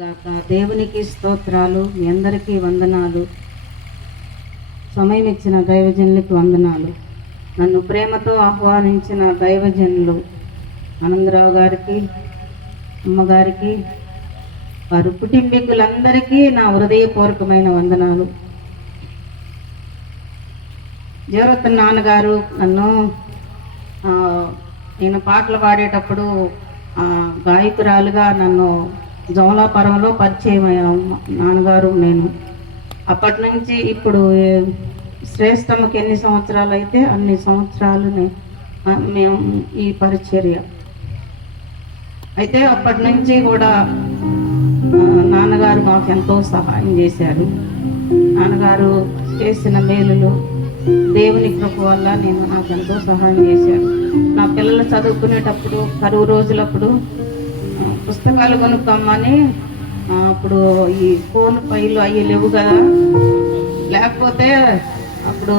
గాక. దేవునికి స్తోత్రాలు. మీ అందరికీ వందనాలు. సమయం ఇచ్చిన దైవజనులకు వందనాలు. నన్ను ప్రేమతో ఆహ్వానించిన దైవజనులు ఆనందరావు గారికి, అమ్మగారికి, వారి కుటుంబీకులందరికీ నా హృదయపూర్వకమైన వందనాలు. జీవరత్న నాన్నగారు నన్ను నేను పాటలు పాడేటప్పుడు గాయకురాలుగా నన్ను జమలాపురంలో పరిచయం అయ్యాము నాన్నగారు నేను. అప్పటి నుంచి ఇప్పుడు శ్రేష్టమ్మకి ఎన్ని సంవత్సరాలు అయితే అన్ని సంవత్సరాలు మేము ఈ పరిచర్య అయితే అప్పటి నుంచి కూడా నాన్నగారు మాకు ఎంతో సహాయం చేశారు. నాన్నగారు చేసిన మేలులు దేవుని కృప వల్ల నాకు ఎంతో సహాయం చేశారు. నా పిల్లలు చదువుకునేటప్పుడు కరువు రోజులప్పుడు పుస్తకాలు కొనుక్కోమని అప్పుడు ఈ ఫోన్ పైలు అవి లేవు కదా, లేకపోతే అప్పుడు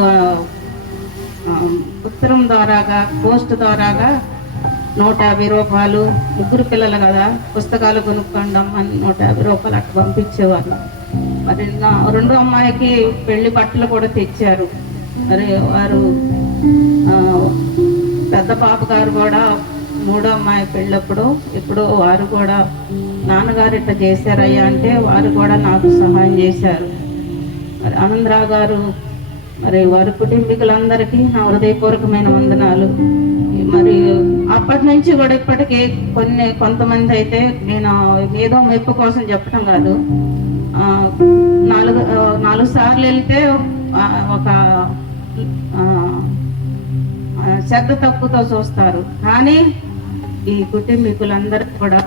ఉత్తరం ద్వారాగా పోస్ట్ ద్వారాగా 150 రూపాయలు, ముగ్గురు పిల్లలు కదా పుస్తకాలు కొనుక్కోండం అని 150 రూపాయలు అట్లా పంపించేవారు. మరి రెండో అమ్మాయికి పెళ్లి బట్టలు కూడా తెచ్చారు. మరి వారు పెద్ద పాప గారు కూడా మూడో అమ్మాయి పెళ్ళప్పుడు ఇప్పుడు వారు కూడా నాన్నగారు ఇట్లా చేశారయ్యా అంటే వారు కూడా నాకు సహాయం చేశారు. మరి ఆనందరావు గారు మరి వారి కుటుంబీకులందరికీ నా హృదయపూర్వకమైన వందనాలు. మరి అప్పటి నుంచి కూడా ఇప్పటికీ కొంతమంది అయితే నేను ఏదో మెప్పు కోసం చెప్పడం కాదు, 4 సార్లు వెళ్తే ఒక శ్రద్ధ తక్కువతో చూస్తారు. కానీ ఈ కుటుంబీకులందరూ కూడా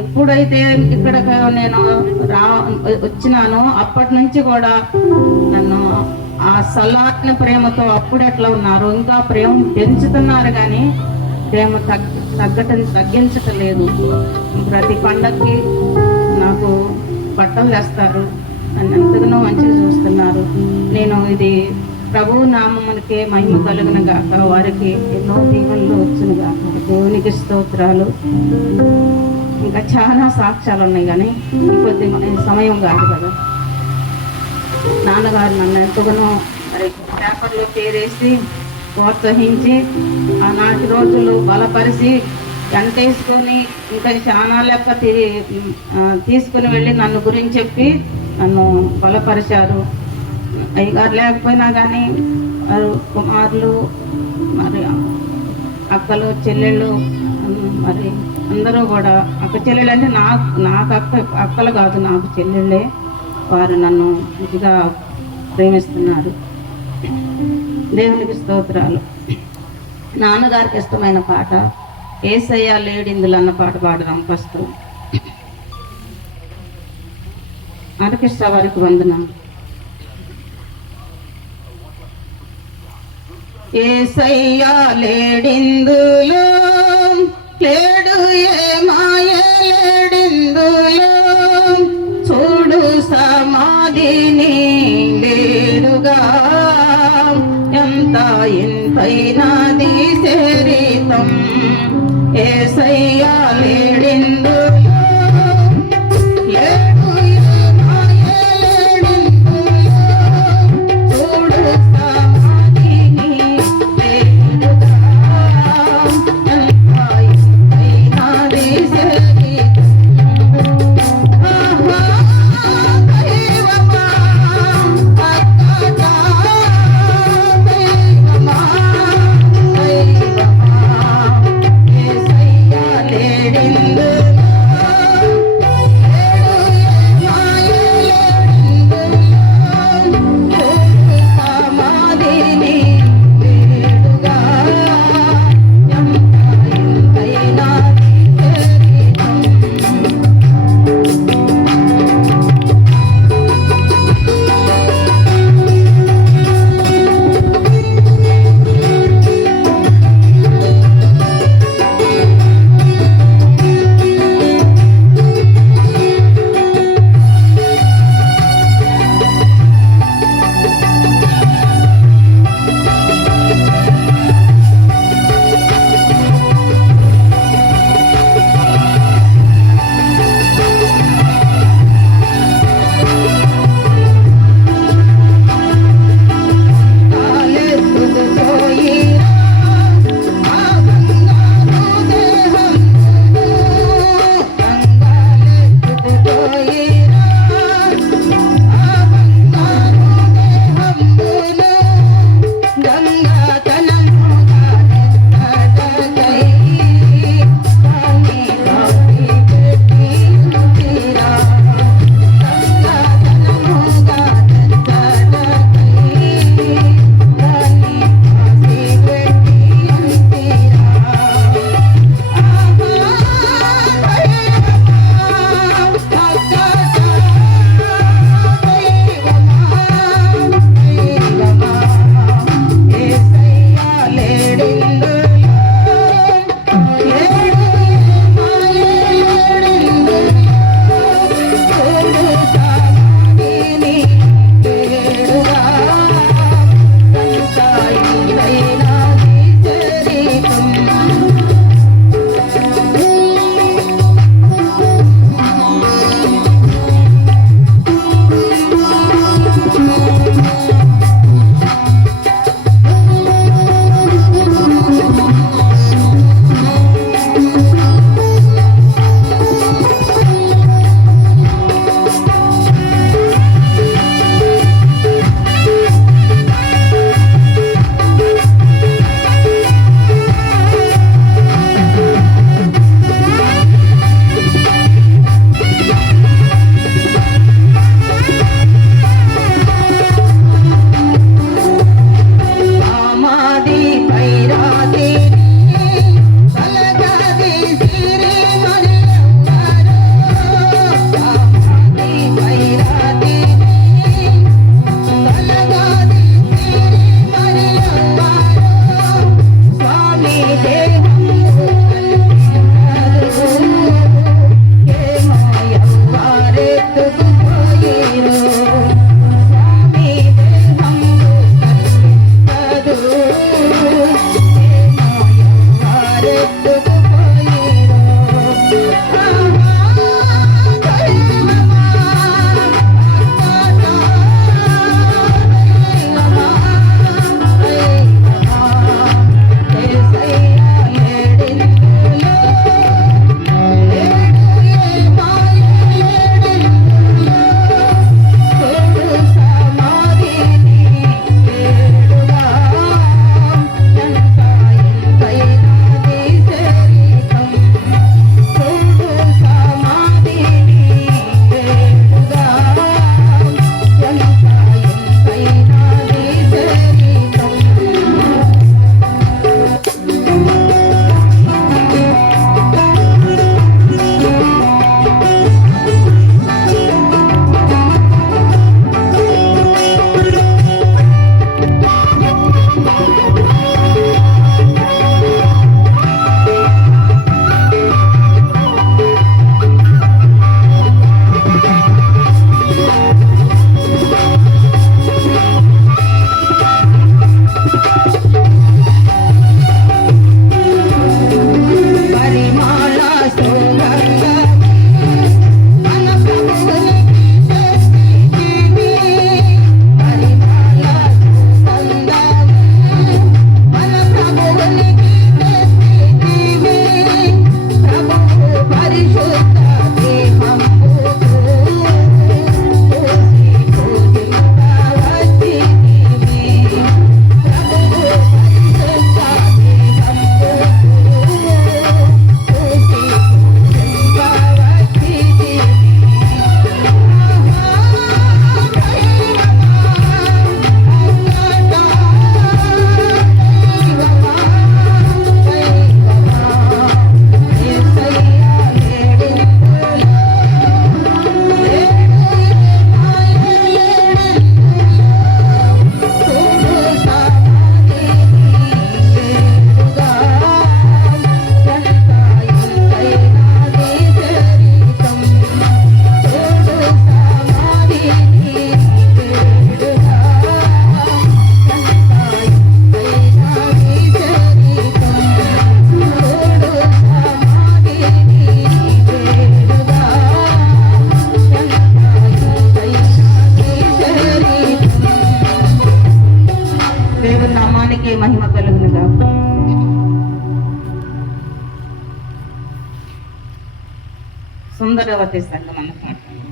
ఎప్పుడైతే ఇక్కడ నేను వచ్చినానో అప్పటి నుంచి కూడా నన్ను ఆ సల్లాటిన ప్రేమతో అప్పుడు ఎట్లా ఉన్నారు ఇంకా ప్రేమ పెంచుతున్నారు, కానీ ప్రేమ తగ్గించటం లేదు. ప్రతి పండగకి నాకు బట్టలు తెస్తారు, నన్ను ఎంతగానో మంచిగా చూస్తున్నారు. నేను ఇది ప్రభు నామమునికే మహిమ కలుగును గాక, వారికి ఎన్నో దీవెనలు వచ్చును గాక. దేవునికి స్తోత్రాలు. ఇంకా చాలా సాక్ష్యాలు ఉన్నాయి, కానీ కొద్ది సమయం కాదు కదా. నాన్నగారు నన్ను ఎంతగానో మరి పేపర్లో పేరేసి ప్రోత్సహించి ఆనాటి రోజులు బలపరిచి ఎంటేసుకొని ఇంకా చాలా లెక్క తీసుకుని వెళ్ళి నన్ను గురించి చెప్పి నన్ను బలపరిచారు. అయ్యగారు లేకపోయినా కానీ వారు కుమారులు మరి అక్కలు చెల్లెళ్ళు మరి అందరూ కూడా అక్క చెల్లెళ్ళు అంటే నాకు అక్కలు కాదు, నాకు చెల్లెళ్ళే. వారు నన్ను మంచిగా ప్రేమిస్తున్నారు. దేవునికి స్తోత్రాలు. నాన్నగారికి ఇష్టమైన పాట ఏసయ్య లేడిందులు అన్న పాట పాడదాం. ఫస్ట్ ఆర్కెస్ట్రా వారికి వందనం. ఏసయ్యా లేడిందులో లేడు ఏ మాయ లేడిందులో చూడు సమాధిని లేడుగా ఎంత ఇంతైనది శరీరం. ఏసయ్యా లేడిందులో లేడి మహిమ కలుగునుగా. సుందరవతి సంఘం అన్నమాట.